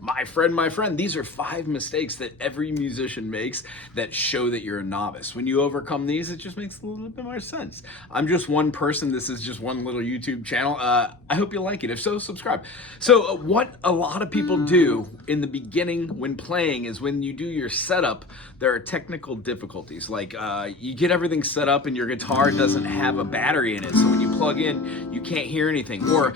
my friend, these are 5 mistakes that every musician makes that show that you're a novice. When you overcome these, it just makes a little bit more sense. I'm just one person. This is just one little YouTube channel. I hope you like it. If so, subscribe. So what a lot of people do in the beginning when playing is when you do your setup, there are technical difficulties. Like you get everything set up and your guitar doesn't have a battery in it. So when you plug in, you can't hear anything. Or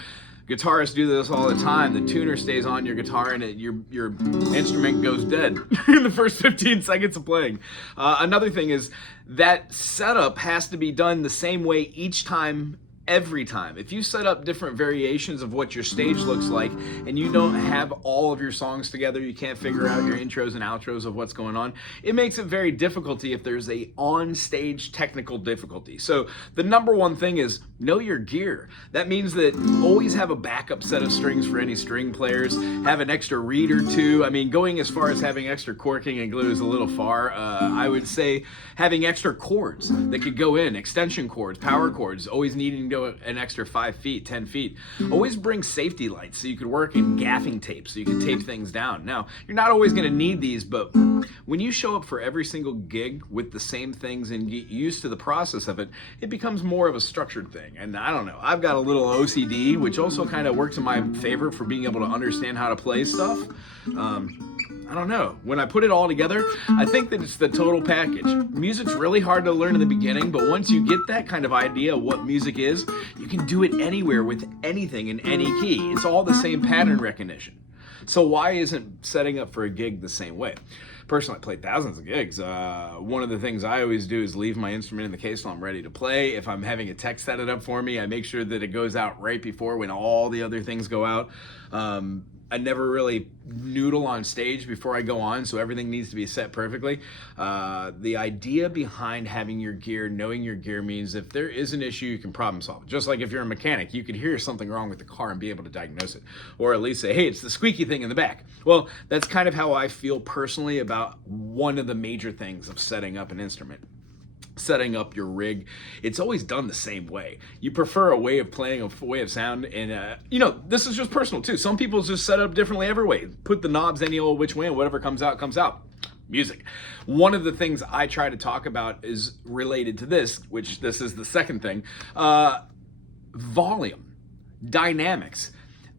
guitarists do this all the time. The tuner stays on your guitar and your instrument goes dead in the first 15 seconds of playing. Another thing is that setup has to be done the same way each time, every time. If you set up different variations of what your stage looks like and you don't have all of your songs together, you can't figure out your intros and outros of what's going on, it makes it very difficult if there's a on-stage technical difficulty. So the number one thing is know your gear. That means that always have a backup set of strings for any string players, have an extra reed or two. I mean, going as far as having extra corking and glue is a little far. I would say having extra cords that could go in, extension cords, power cords, always needing to go an extra 5 feet, 10 feet. Always bring safety lights so you could work in gaffing tape so you can tape things down. Now, you're not always going to need these, but when you show up for every single gig with the same things and get used to the process of it, it becomes more of a structured thing. And I don't know, I've got a little OCD, which also kind of works in my favor for being able to understand how to play stuff. I don't know. When I put it all together, I think that it's the total package. Music's really hard to learn in the beginning, but once you get that kind of idea of what music is, you can do it anywhere with anything in any key. It's all the same pattern recognition. So why isn't setting up for a gig the same way? Personally, I played thousands of gigs. One of the things I always do is leave my instrument in the case while I'm ready to play. If I'm having a tech set it up for me, I make sure that it goes out right before when all the other things go out. I never really noodle on stage before I go on, so everything needs to be set perfectly. The idea behind having your gear, knowing your gear, means if there is an issue, you can problem solve it. Just like if you're a mechanic, you could hear something wrong with the car and be able to diagnose it. Or at least say, hey, it's the squeaky thing in the back. Well, that's kind of how I feel personally about one of the major things of setting up an instrument. Setting up your rig, it's always done the same way. You prefer a way of playing, a way of sound, and this is just personal too. Some people just set up differently every way. Put the knobs any old which way, and whatever comes out, comes out. Music. One of the things I try to talk about is related to this, which this is the second thing. Volume, dynamics.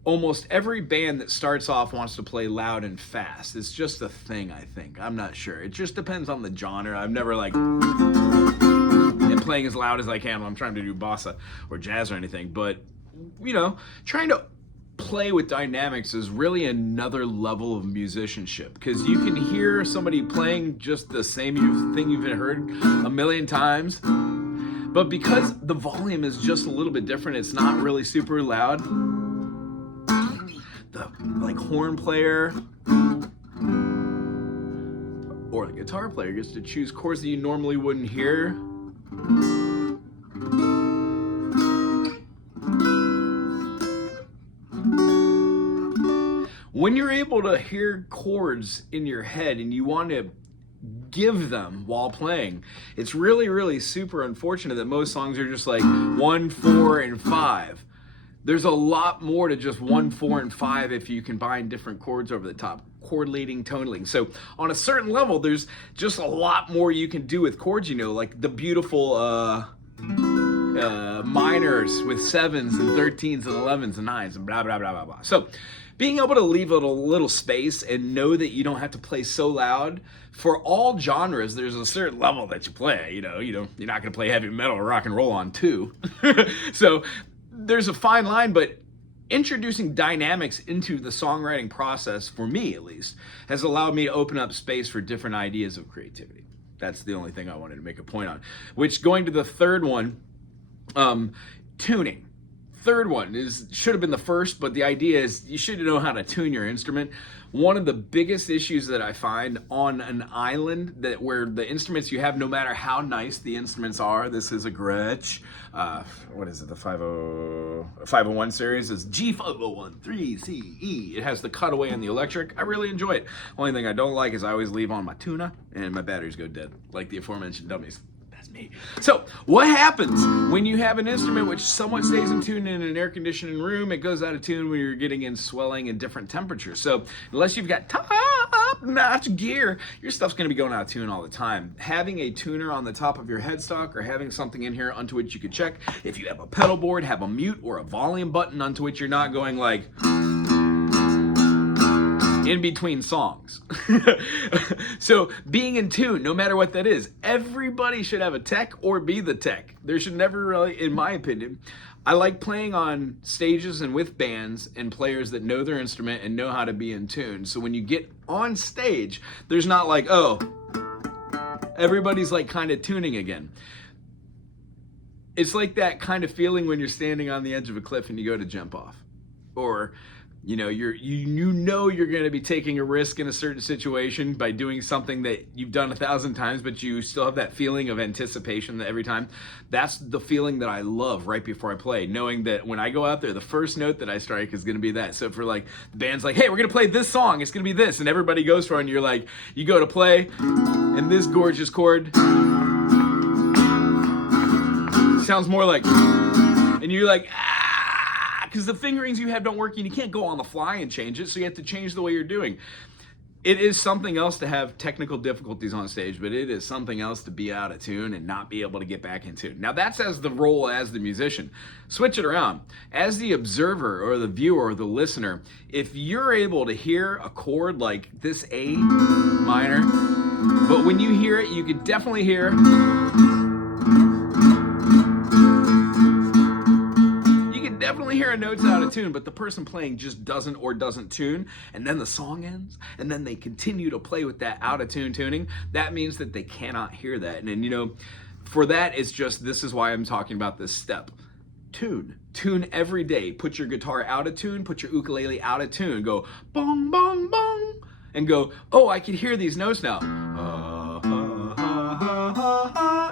Almost every band that starts off wants to play loud and fast. It's just a thing, I think. I'm not sure. It just depends on the genre. I've never playing as loud as I can when I'm trying to do bossa or jazz or anything. But, trying to play with dynamics is really another level of musicianship, because you can hear somebody playing just the same thing you've heard a million times. But because the volume is just a little bit different, it's not really super loud. The horn player or the guitar player gets to choose chords that you normally wouldn't hear. When you're able to hear chords in your head and you want to give them while playing, it's really, really super unfortunate that most songs are just like 1, 4, and 5. There's a lot more to just 1, 4, and 5 if you combine different chords over the top. Chord leading, tone leading. So on a certain level, there's just a lot more you can do with chords, like the beautiful minors with 7s and 13s and 11s and 9s and blah, blah, blah, blah, blah. So being able to leave it a little space and know that you don't have to play so loud. For all genres, there's a certain level that you play. You're not going to play heavy metal or rock and roll on 2. So there's a fine line, but introducing dynamics into the songwriting process, for me at least, has allowed me to open up space for different ideas of creativity. That's the only thing I wanted to make a point on. Which, going to the third one, tuning. Third one should have been the first, but the idea is you should know how to tune your instrument. One of the biggest issues that I find on an island where the instruments you have, no matter how nice the instruments are, this is a Gretsch, what is it, the 501 series, is G501 3CE. It has the cutaway and the electric. I really enjoy it. Only thing I don't like is I always leave on my tuna and my batteries go dead, like the aforementioned dummies. That's me. So what happens when you have an instrument which somewhat stays in tune in an air conditioning room? It goes out of tune when you're getting in swelling and different temperatures. So unless you've got top-notch gear, your stuff's going to be going out of tune all the time. Having a tuner on the top of your headstock or having something in here onto which you could check if you have a pedal board, have a mute or a volume button onto which you're not going like in between songs. So being in tune, no matter what that is, everybody should have a tech or be the tech. There should never really, in my opinion, I like playing on stages and with bands and players that know their instrument and know how to be in tune. So when you get on stage, there's not like, oh, everybody's like kind of tuning again. It's like that kind of feeling when you're standing on the edge of a cliff and you go to jump off. Or you know, you're going to be taking a risk in a certain situation by doing something that you've done 1,000 times, but you still have that feeling of anticipation that every time. That's the feeling that I love right before I play, knowing that when I go out there, the first note that I strike is going to be that. So for like the band's like, hey, we're going to play this song, it's going to be this, and everybody goes for it, and you're like, you go to play, and this gorgeous chord sounds more like, and you're like, because the fingerings you have don't work and you can't go on the fly and change it, so you have to change the way you're doing. It is something else to have technical difficulties on stage, but it is something else to be out of tune and not be able to get back in tune. Now that's as the role as the musician. Switch it around. As the observer or the viewer or the listener, if you're able to hear a chord like this A minor, but when you hear it, you could definitely hear notes out of tune, but the person playing just doesn't tune, and then the song ends, and then they continue to play with that out of tune tuning. That means that they cannot hear that. And you know, for that, it's just, this is why I'm talking about this step. Tune every day. Put your guitar out of tune, put your ukulele out of tune, go bong bong bong, and go, oh, I can hear these notes now.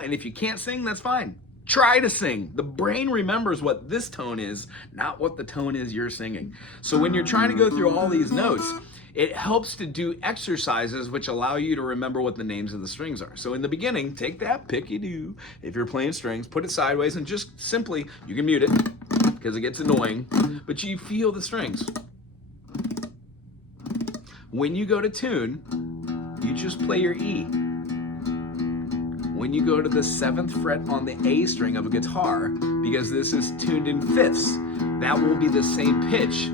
And if you can't sing, that's fine. Try to sing. The brain remembers what this tone is, not what the tone is you're singing. So when you're trying to go through all these notes, it helps to do exercises which allow you to remember what the names of the strings are. So in the beginning, take that picky-do, if you're playing strings, put it sideways and just simply, you can mute it because it gets annoying, but you feel the strings. When you go to tune, you just play your E. When you go to the 7th fret on the A string of a guitar, because this is tuned in fifths, that will be the same pitch,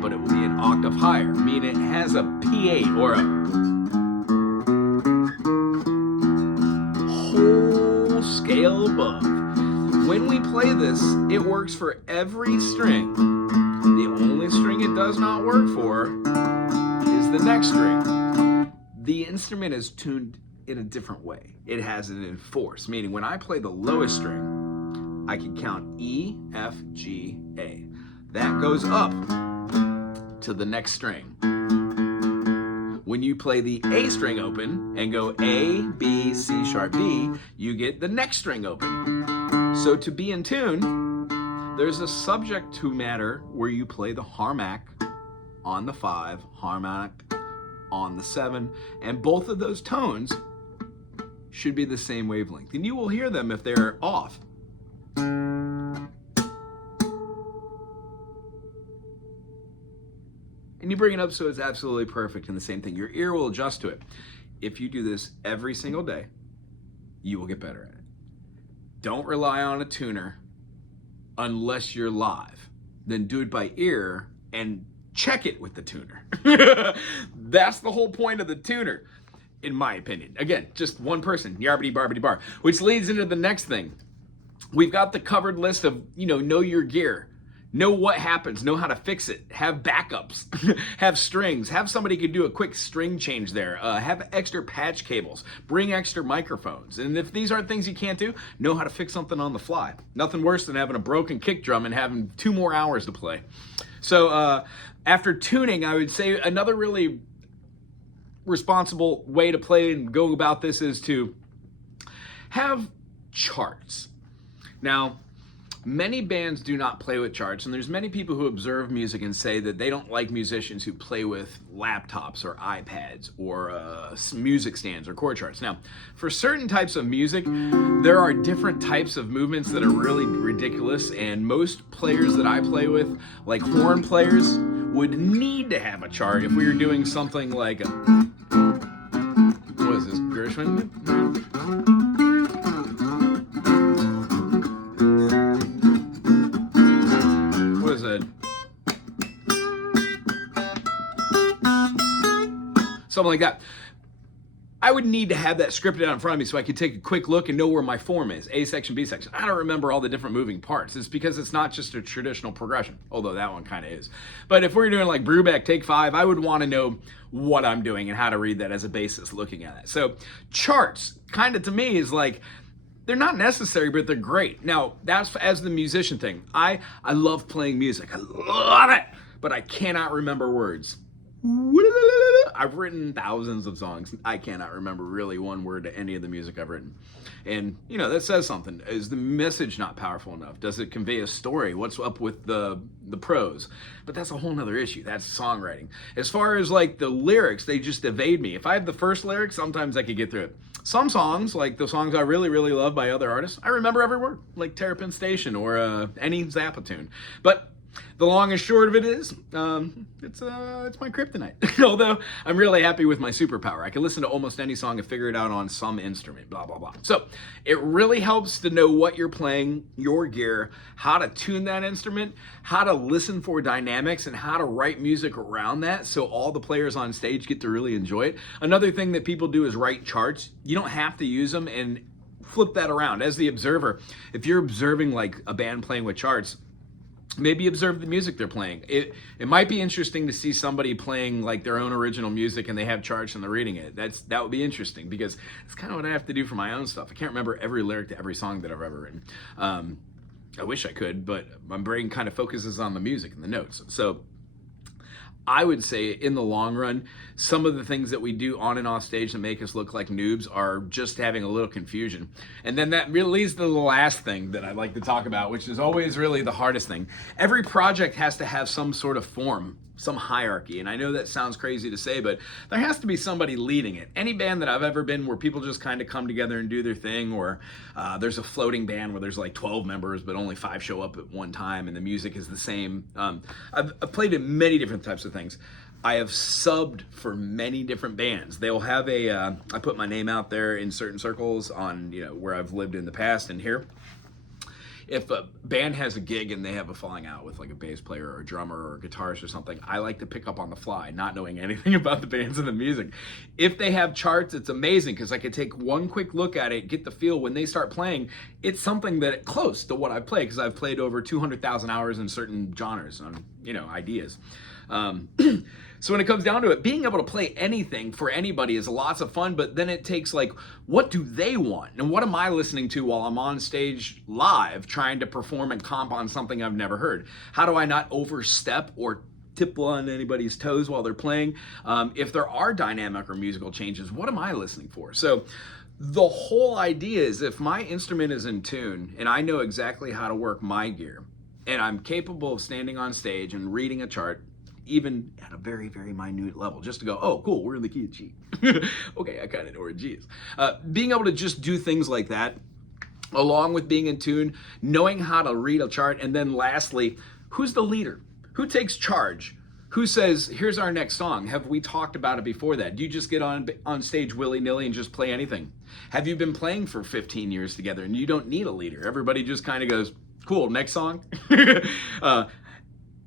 but it will be an octave higher, meaning it has a P8 or a whole scale above. When we play this, it works for every string. The only string it does not work for is the next string. The instrument is tuned in a different way. It has it in fourths, meaning when I play the lowest string, I can count E, F, G, A. That goes up to the next string. When you play the A string open and go A, B, C sharp, B, you get the next string open. So to be in tune, there's a subject to matter where you play the harmonic on the 5, harmonic on the 7, and both of those tones should be the same wavelength. And you will hear them if they're off. And you bring it up so it's absolutely perfect, and the same thing. Your ear will adjust to it. If you do this every single day, you will get better at it. Don't rely on a tuner unless you're live. Then do it by ear and check it with the tuner. That's the whole point of the tuner, in my opinion. Again, just one person, yarbity barbity bar, which leads into the next thing. We've got the covered list of, know your gear. Know what happens, know how to fix it, have backups, have strings, have somebody could do a quick string change there, have extra patch cables, bring extra microphones. And if these aren't things you can't do, know how to fix something on the fly. Nothing worse than having a broken kick drum and having 2 more hours to play. So after tuning, I would say another really responsible way to play and go about this is to have charts. Now, Many bands do not play with charts, and there's many people who observe music and say that they don't like musicians who play with laptops or iPads or music stands or chord charts. Now, for certain types of music, there are different types of movements that are really ridiculous, and most players that I play with, like horn players, would need to have a chart if we were doing something like a, what is this, Gershwin? Something like that. I would need to have that scripted out in front of me so I could take a quick look and know where my form is, A section, B section. I don't remember all the different moving parts. It's because it's not just a traditional progression, although that one kind of is. But if we're doing like Brubeck Take 5, I would want to know what I'm doing and how to read that as a basis looking at it. So charts, kind of to me, is like, they're not necessary, but they're great. Now, that's as the musician thing. I love playing music. I love it, but I cannot remember words. I've written thousands of songs. I cannot remember really one word to any of the music I've written. And, you know, that says something. Is the message not powerful enough? Does it convey a story? What's up with the prose? But that's a whole nother issue. That's songwriting. As far as like the lyrics, they just evade me. If I have the first lyric, sometimes I could get through it. Some songs, like the songs I really, really love by other artists, I remember every word, like Terrapin Station or any Zappa tune. But the long and short of it is, it's my kryptonite. Although I'm really happy with my superpower. I can listen to almost any song and figure it out on some instrument, blah, blah, blah. So it really helps to know what you're playing, your gear, how to tune that instrument, how to listen for dynamics, and how to write music around that so all the players on stage get to really enjoy it. Another thing that people do is write charts. You don't have to use them, and flip that around. As the observer, if you're observing like a band playing with charts, maybe observe the music they're playing. It might be interesting to see somebody playing like their own original music and they have charts and they're reading it. That would be interesting because it's kind of what I have to do for my own stuff. I can't remember every lyric to every song that I've ever written. I wish I could, but my brain kind of focuses on the music and the notes. So I would say in the long run, some of the things that we do on and off stage that make us look like noobs are just having a little confusion. And then that really leads to the last thing that I'd like to talk about, which is always really the hardest thing. Every project has to have some sort of form, some hierarchy. And I know that sounds crazy to say, but there has to be somebody leading it. Any band that I've ever been where people just kind of come together and do their thing, or there's a floating band where there's like 12 members, but only 5 show up at one time and the music is the same. I've played in many different types of things. I have subbed for many different bands. They'll have I put my name out there in certain circles on, you know, where I've lived in the past and here. If a band has a gig and they have a falling out with like a bass player or a drummer or a guitarist or something, I like to pick up on the fly, not knowing anything about the bands and the music. If they have charts, it's amazing because I could take one quick look at it, get the feel when they start playing. It's something that close to what I play because I've played over 200,000 hours in certain genres on, you know, ideas. So when it comes down to it, being able to play anything for anybody is lots of fun, but then it takes like, what do they want? And what am I listening to while I'm on stage live trying to perform and comp on something I've never heard? How do I not overstep or tip on anybody's toes while they're playing? If there are dynamic or musical changes, what am I listening for? So the whole idea is if my instrument is in tune and I know exactly how to work my gear and I'm capable of standing on stage and reading a chart, even at a very, very minute level, just to go, oh, cool, we're in the key of G. Okay, I kind of know where G is. Being able to just do things like that, along with being in tune, knowing how to read a chart, and then lastly, who's the leader? Who takes charge? Who says, here's our next song? Have we talked about it before that? Do you just get on stage willy-nilly and just play anything? Have you been playing for 15 years together and you don't need a leader? Everybody just kind of goes, cool, next song.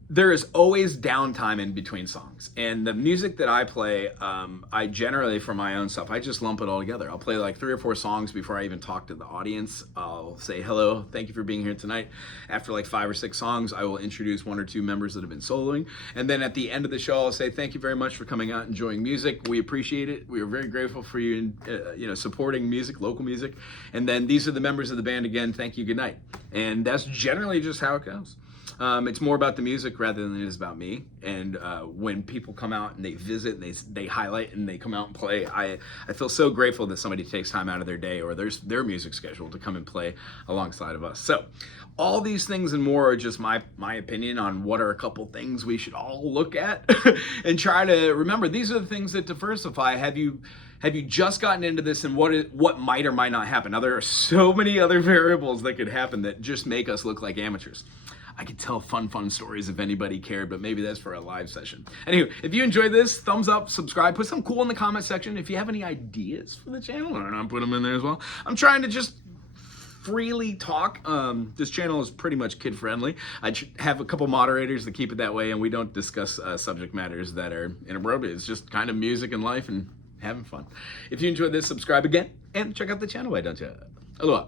There is always downtime in between songs. And the music that I play, I generally, for my own stuff, I just lump it all together. I'll play like 3 or 4 songs before I even talk to the audience. I'll say, hello, thank you for being here tonight. After like 5 or 6 songs, I will introduce 1 or 2 members that have been soloing. And then at the end of the show, I'll say, thank you very much for coming out and enjoying music. We appreciate it. We are very grateful for you, supporting music, local music. And then these are the members of the band again. Thank you, good night. And that's generally just how it goes. It's more about the music rather than it is about me. And when people come out and they visit, and they highlight and they come out and play, I feel so grateful that somebody takes time out of their day or their music schedule to come and play alongside of us. So all these things and more are just my opinion on what are a couple things we should all look at and try to remember. These are the things that diversify. Have you just gotten into this, and what might or might not happen? Now, there are so many other variables that could happen that just make us look like amateurs. I could tell fun stories if anybody cared, but maybe that's for a live session. Anyway, if you enjoyed this, thumbs up, subscribe, put something cool in the comment section. If you have any ideas for the channel, I'll put them in there as well. I'm trying to just freely talk. This channel is pretty much kid friendly. I have a couple moderators that keep it that way, and we don't discuss subject matters that are inappropriate. It's just kind of music and life and having fun. If you enjoyed this, subscribe again and check out the channel. Why don't you? Aloha.